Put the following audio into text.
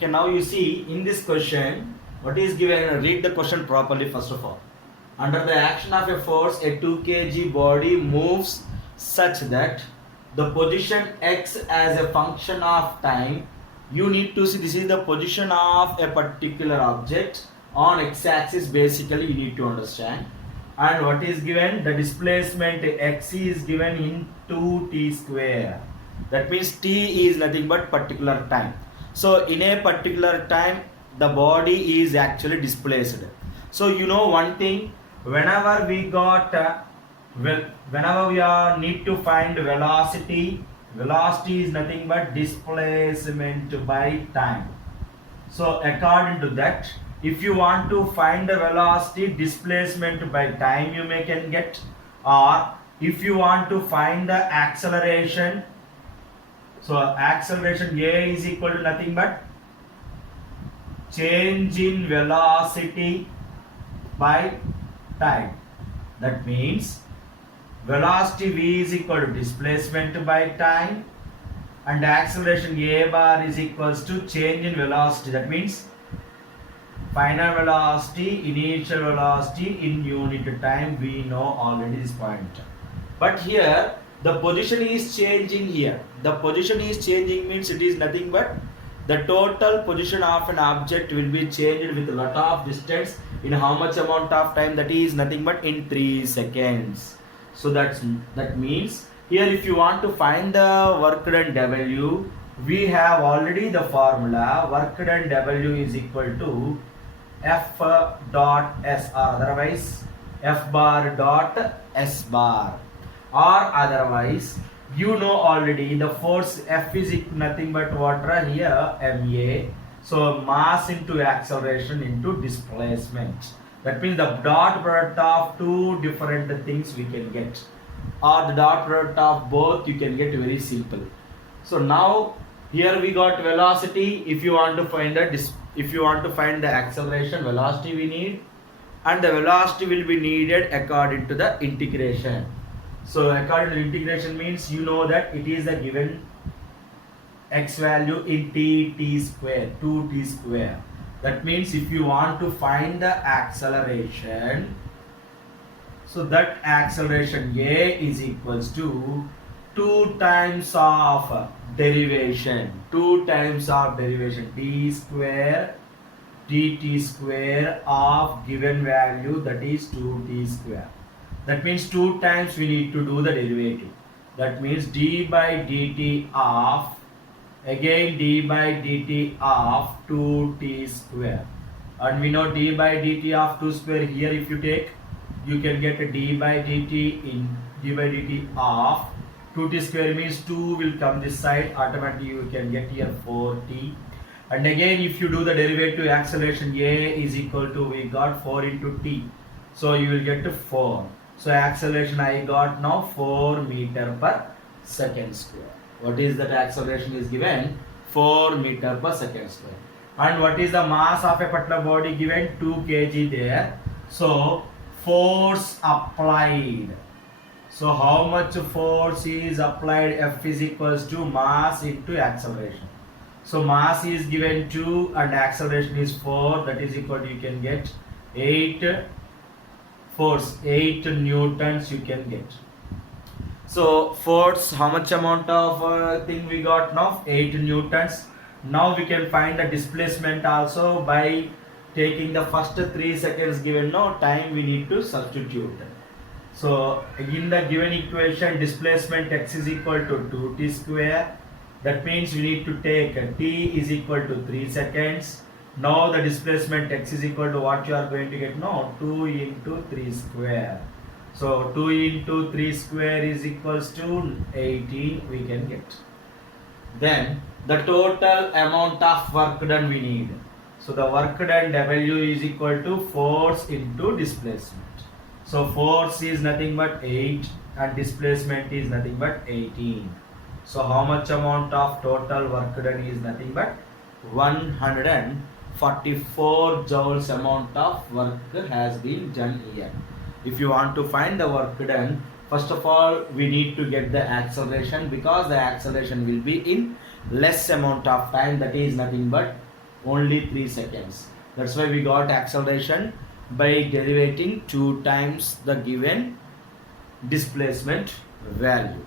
Okay, now you see in this question, what is given? Read the question properly first of all. Under the action of a force, a 2 kg body moves such that the position x as a function of time. You need to see this is the position of a particular object on x-axis. Basically, you need to understand. And what is given? The displacement x is given into t square. That means t is nothing but particular time. So in a particular time, the body is actually displaced. So you know one thing, whenever we got whenever we are need to find velocity, velocity is nothing but displacement by time. So according to that, if you want to find the velocity displacement by time, you may can get, or if you want to find the acceleration, so acceleration a is equal to nothing but change in velocity by time. That means velocity v is equal to displacement by time, and acceleration a bar is equals to change in velocity. That means final velocity, initial velocity in unit time. We know already this point. But here the position is changing here. The position is changing means it is nothing but the total position of an object will be changed with a lot of distance in how much amount of time? That is nothing but in 3 seconds. So that means here if you want to find the work done W, we have already the formula. Work done W is equal to F dot S, or otherwise F bar dot S bar, or otherwise you know already the force F is nothing but what here ma. So mass into acceleration into displacement. That means the dot product of two different things we can get, or the dot product of both you can get very simple. So now here we got velocity. If you want to find the acceleration, velocity we need, and the velocity will be needed according to the integration. So according to integration means you know that it is a given x value in t square, 2t square. That means if you want to find the acceleration, so that acceleration a is equals to 2 times of derivation, 2 times of derivation t square dt square of given value, that is 2t square. That means 2 times we need to do the derivative. That means d by dt of, again d by dt of 2t square. And we know d by dt of 2 square, here if you take, you can get a d by dt in d by dt of 2t square means 2 will come this side, automatically you can get here 4t. And again if you do the derivative, acceleration a is equal to, we got 4 into t, so you will get to 4. So acceleration I got now 4 meter per second square. What is that acceleration is given? 4 meter per second square. And what is the mass of a particular body given? 2 kg there. So force applied. So how much force is applied? F is equals to mass into acceleration. So mass is given 2 and acceleration is 4. That is equal to, you can get 8 force, 8 newtons you can get. So force, how much amount of thing we got now? 8 newtons. Now we can find the displacement also by taking the first 3 seconds given no time we need to substitute. So in the given equation, displacement x is equal to 2t square. That means we need to take t is equal to 3 seconds. Now the displacement x is equal to what you are going to get now? 2 into 3 square. So 2 into 3 square is equals to 18 we can get. Then the total amount of work done we need. So the work done W is equal to force into displacement. So force is nothing but 8 and displacement is nothing but 18. So how much amount of total work done is nothing but 144 joules amount of work has been done here. If you want to find the work done, first of all we need to get the acceleration, because the acceleration will be in less amount of time, that is nothing but only 3 seconds. That's why we got acceleration by derivating 2 times the given displacement value.